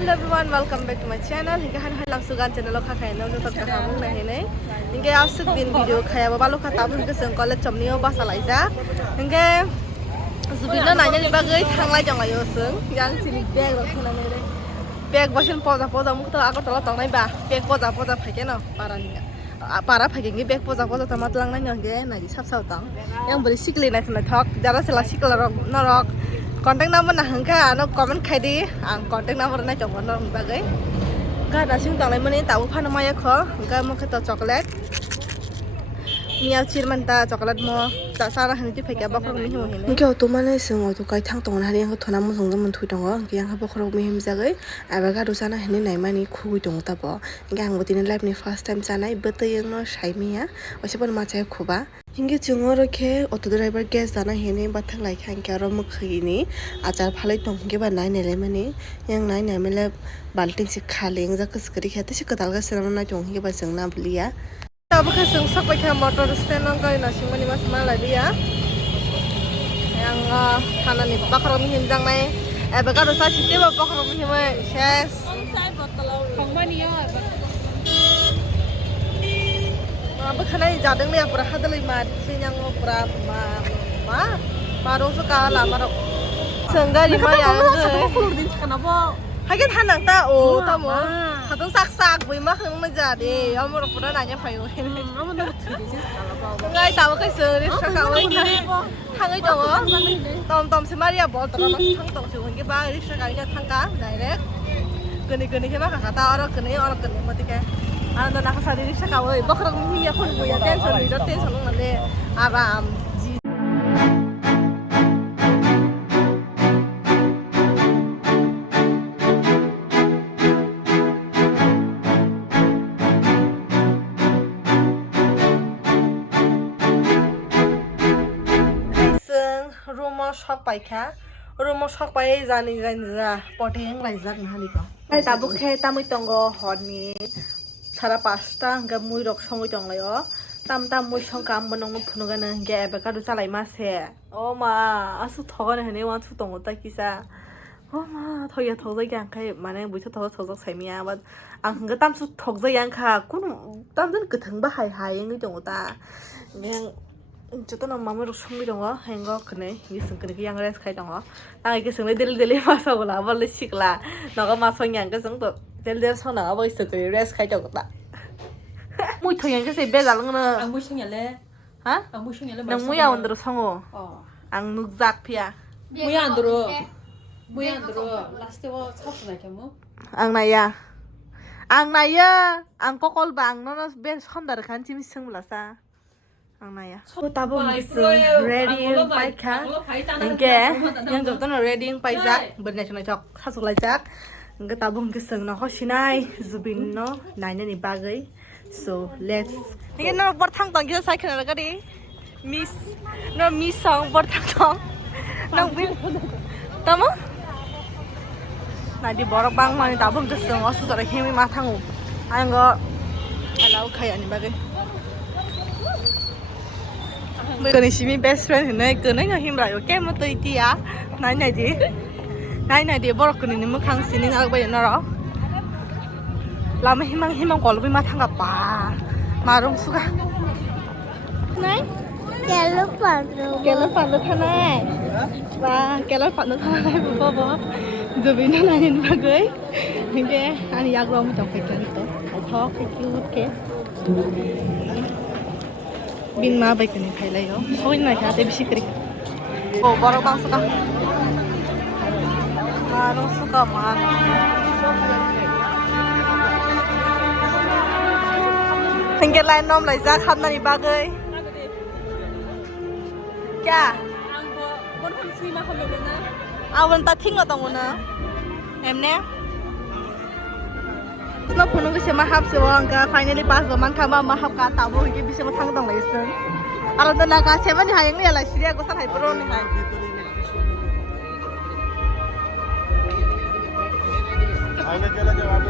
Hello everyone, welcome back to my channel. Hingga han langsung kan channel lo khakai no jotot ka hamung nahi nei. Hingga asuk bin video khaya ba balu khata bun ke seng college chomnio ba salai ja. Hingga zubin na nanya ni bagai thanglai jong layo seng yang sini bag lo khina nei dei. Bag basin poza muk to akor tolo tong nai ba. Bag poza phake no parani. Para phake ngi bag poza tamat lang nai ngge nai sap sau tang. Yang beri sikli nai thna thok jara sela sikla rok no rok. Contact number na hangka ano comment khai di ang contact number na chong no bagai ga da sing tang lai mani ta upha na maya kho ga mo kha chocolate miao chir man ta chocolate mo ta sara hani ti pheka ba khong mi ho hine ge to mane sing o to kai thang tong na ri ang thona mo song man thui tong ge ang ha ba khoro mi him jagai aba ga do sana hine nai mani khu tong ta bo ge ang botin live ni first time janai bete yang no sai mi ya ose bon ma chai khuba hinge chungo rokhe auto driver gas dana hene bathang lai khang kya ro mukhini achar phalai tong ge ba nai nele mani yang nai nai mele balting si khaleng ja kaskari khate si kadal ga sera na tong ge ba jeng na bulia ta ba kha sung sak ba kha motor stand nang kai na sing mani mas ma lai dia yang thana ni ba kharo mi him jang nai e ba ka ro sa chite ba kharo mi him ses sai botol khong ba ni ya apa kena jadeng ni apura hadalai mat sinyang apura marong suka lah marong sengga di mana ya hagen hanang ta o tamu hadung sak bui mah heng menjadi amur apura nanya payu amur nak tiri sih ngai tahu kai seri sakawai hangai dong tom semaria bol terus hang tong sih hingga bah ini sakawainya tangka direct geni kemana kata orang geni mati ke ando nakasari ri sakawai bakrang mi ya khon buya tension nale aram ji romo shop paikha romo shop pai jani ja poteng lai jak nahani ko ai tabu khe tamui tongo honi Sara pasta hingga mui rok songoi tong layo tam mui song kam bonong no phuno gana ge ebe ka du salai ma se o ma asu thogane hene wa thu tong ta kisa o ma thoya thojai gang khai mane bui thojak saimia ba ang hingga tam su thojai yang kha kun tam den gethang ba hai ngi tong ta meng jotono mama rok songoi dong hengo khne ni sung khne yang res khai dong ta ge sung deli ma sa bola bal sikla noga ma song yang ge sung to del sona aba isu ke res khai dong ta mui thoyang ke se be jalung na ang mui sung yale ha ang mui sung yale nang mui awon dro songo ang nukjak phia mui andro last wo chap na kemo ang naya ang kokol bang no ben sondar khan chim sungla sa ang naya ko tabong gisu ready pai kha engke yang jotono ready pai jak bernai chona chok sasulai jak engke tabong gisung no hosinai zubin no naina ni bagai so let's ini no berthang tong kita sai khana ga di miss song berthang tong nang bin tamo na di borok bang mani tabong gisung asu tore hemi ma thangu anggo alau khai ani bagai Kani simi best friend hinai kani nga himra yo kem to itia nai di borok kani ni mukhang sining alba yana ro lama himang kolbi ma thanga pa marong suga nai kelo pando thanai ba kelo pando thanai bo jobina nahin bagai hinge ani yagrom to pekan to thok cute ke bin ma bai kani khai lai ho soin na kha te bisi kri o borok bang suka marong suka man Pinggir lain nom lai za kham na ni bagai kya ang bon hon si ma kholo na awan ta thing atong na emne no phunu ke sema hap se wanga finally pass ba man khama ma hap ka ta bo ke bise ma thang dong lai sen ala na ka sema ni hayang ni la siria ko sa hai pro ni hai आगे चला जवाब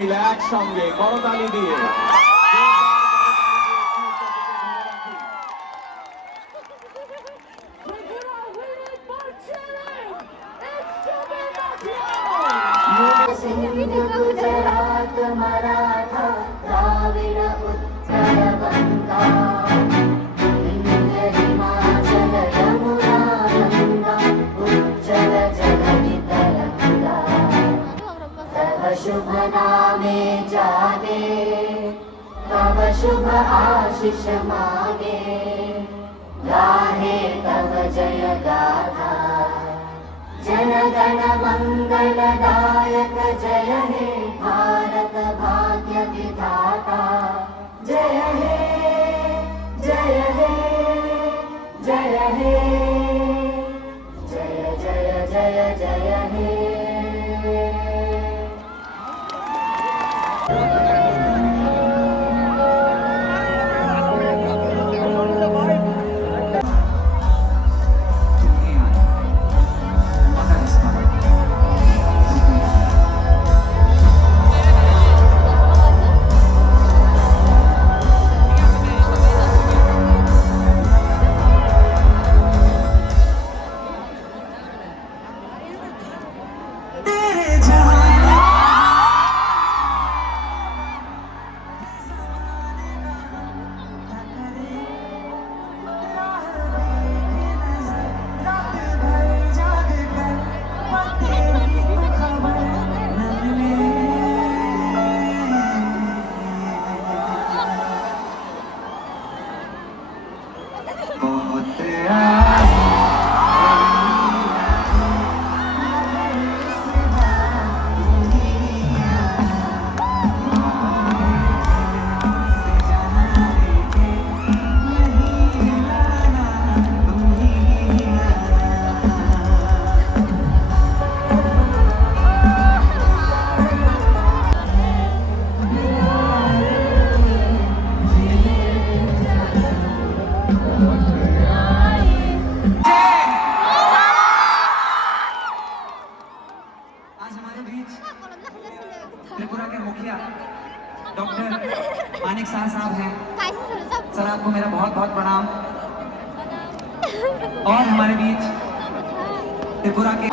একসঙ্গে করতালি দিয়ে गुजरात मराठा द्राविड उत्कल गंगा विंध्य हिमाचल यमुना गंगा उज्जल जगति तरंगा तव शुभ नामे जागे तव शुभ आशीष मागे गाहे तव जय गाथा जन गण मंगलदायक जय हे भारत भाग्य विधाता जय हे जय हे जय हे जय जय जय जय हे त्रिपुरा के मुखिया डॉक्टर मानिक शाह साहब हैं। सर आपको मेरा बहुत बहुत प्रणाम। और हमारे बीच त्रिपुरा के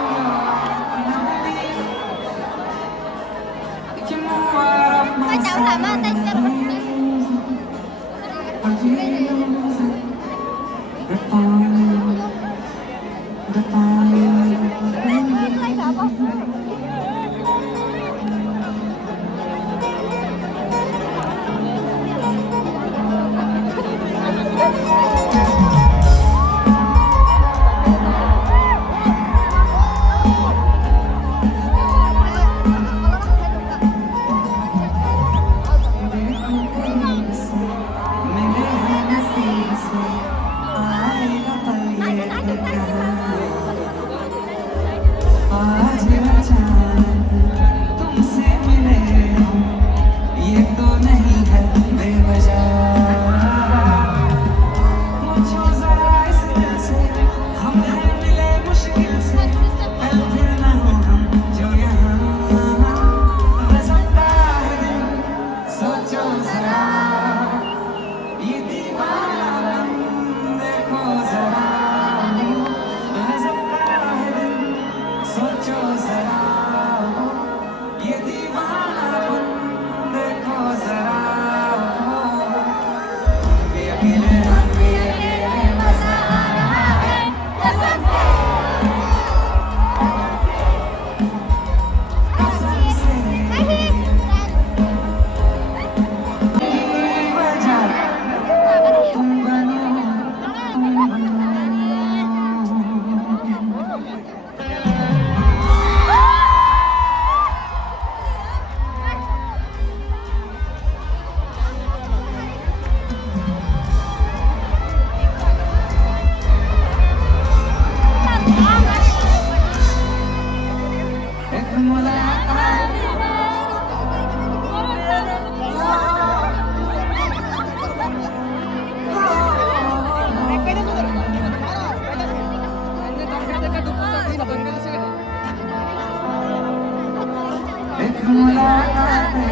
मुलाकात है,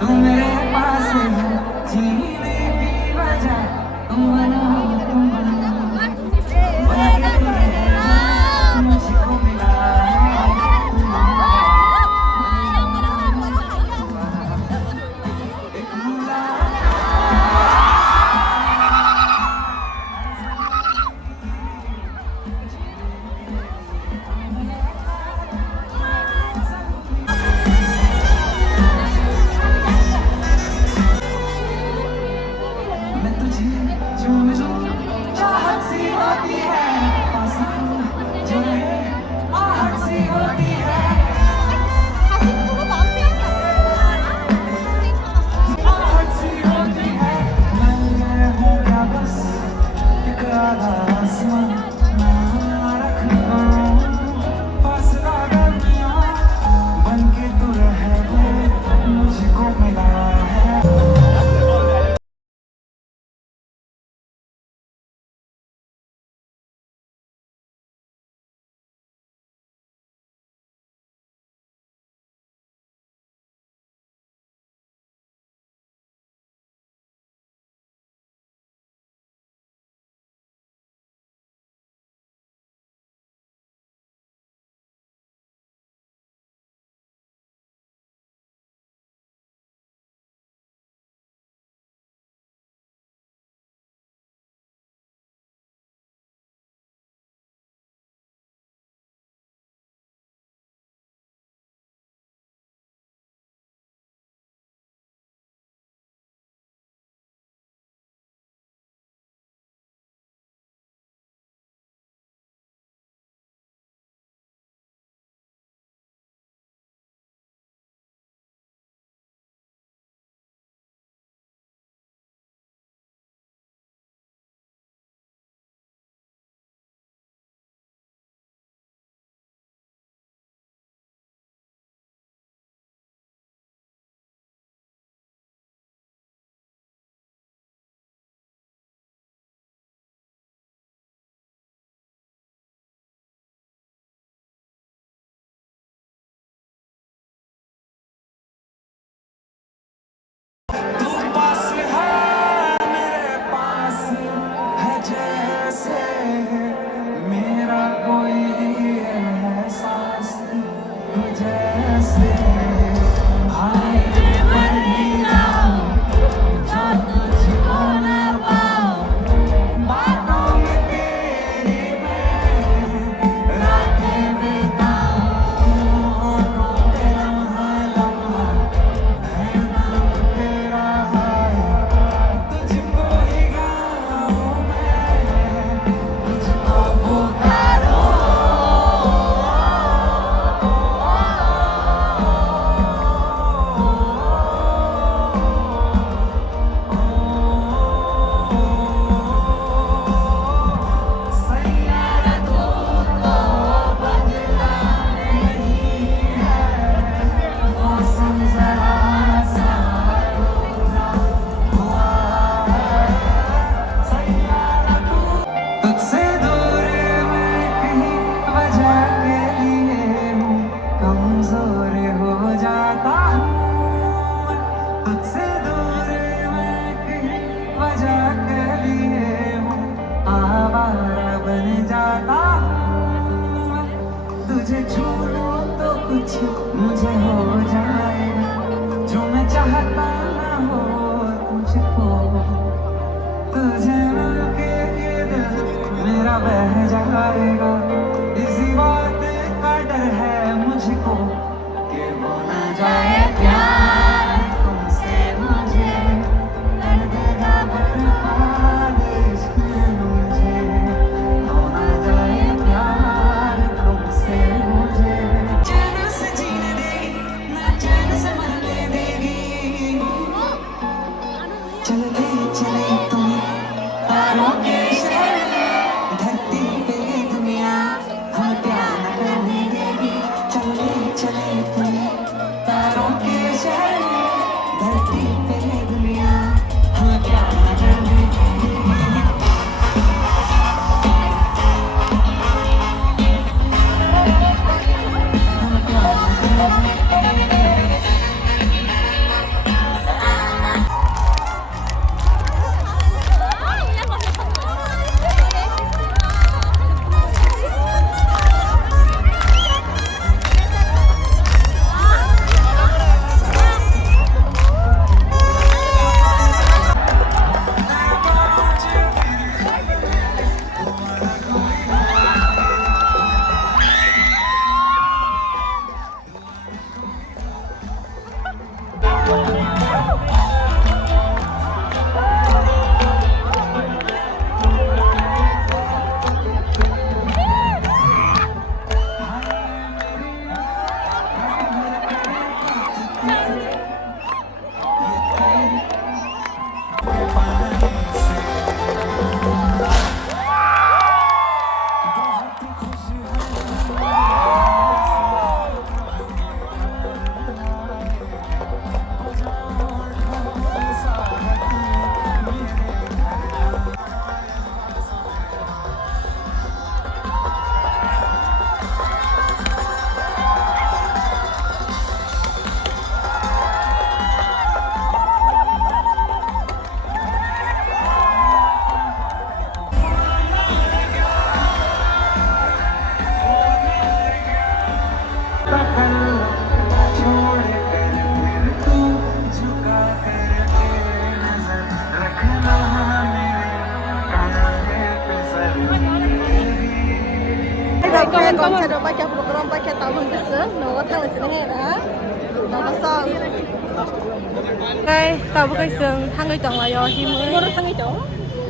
तू मेरे पास है, जीने की वजह तुम बनो, तुम बनो, बन के ये मुझको मिला है, एक मुलाकात। मैं तुझे चूम लूं, चाहत सी होती है, पास आऊं, जो ये आहट सी होती है, आहट सी होती है। मैं हूँ क्या बस एक आधा आसमां, ना रख पाऊं फासला दरमियां, बन के तू रहे वो मुझको मिला है। तू पास है मेरे पास है, जैसे मेरा कोई एहसास तू जैसे भाई पर ही जाऊं, जो तुझको न पाऊं, बातों में तेरी मैं रातें बिताऊं, होठों पे लम्हा लम्हा है नाम तेरा है, तुझको ही गाऊं मैं, तुझको पुकारूं। सैयारा तू तो बदला नहीं है, मौसम जरा सा रूठा हुआ है, सैयारा तू तुझसे दूर मैं कहीं वजह के लिए हूँ, कमजोर हो जाता हूँ, तुझसे दूर मैं कहीं वजह के लिए हूँ, आवारा बन जाता हूँ, तुझे छू लूं तो कुछ मुझे हो जाएगा, जो मैं चाहता ना हो तुझको, तुझे मिलके ये दिल मेरा बह जाएगा, इसी बात का डर है मुझको कि हो ना जाए प्यार तुमसे मुझे, दर्द का बर्बाद इसमें मुझे, हो ना जाए प्यार तुमसे मुझे, चैन से जीने दे ना चैन Oke, konser pakai program pakai tahun keseng, nawa thang là sini hera, nawa song. Đây, tàu cái sừng thang cái chọn là do hi mới.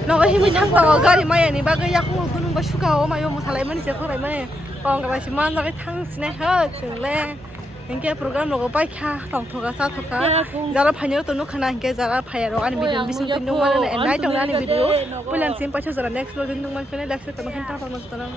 Nó hi mới thang tàu gari mai này ba cái yak không có nung ba suka mà yo một thằng mình sẽ không lại mà còn cái gì mà nó cái thang sini hết chừng le. Những cái program nó có bay kha, tổng thuộc cả sao thuộc cả. Giờ là phải nhớ tụi nó khả năng cái giờ là phải rồi anh video bisung tin đúng mà này em nói trong đó anh video. Bây giờ xem phải cho giờ là next video tin đúng mà phải next video tụi mình khen tao vào một tuần.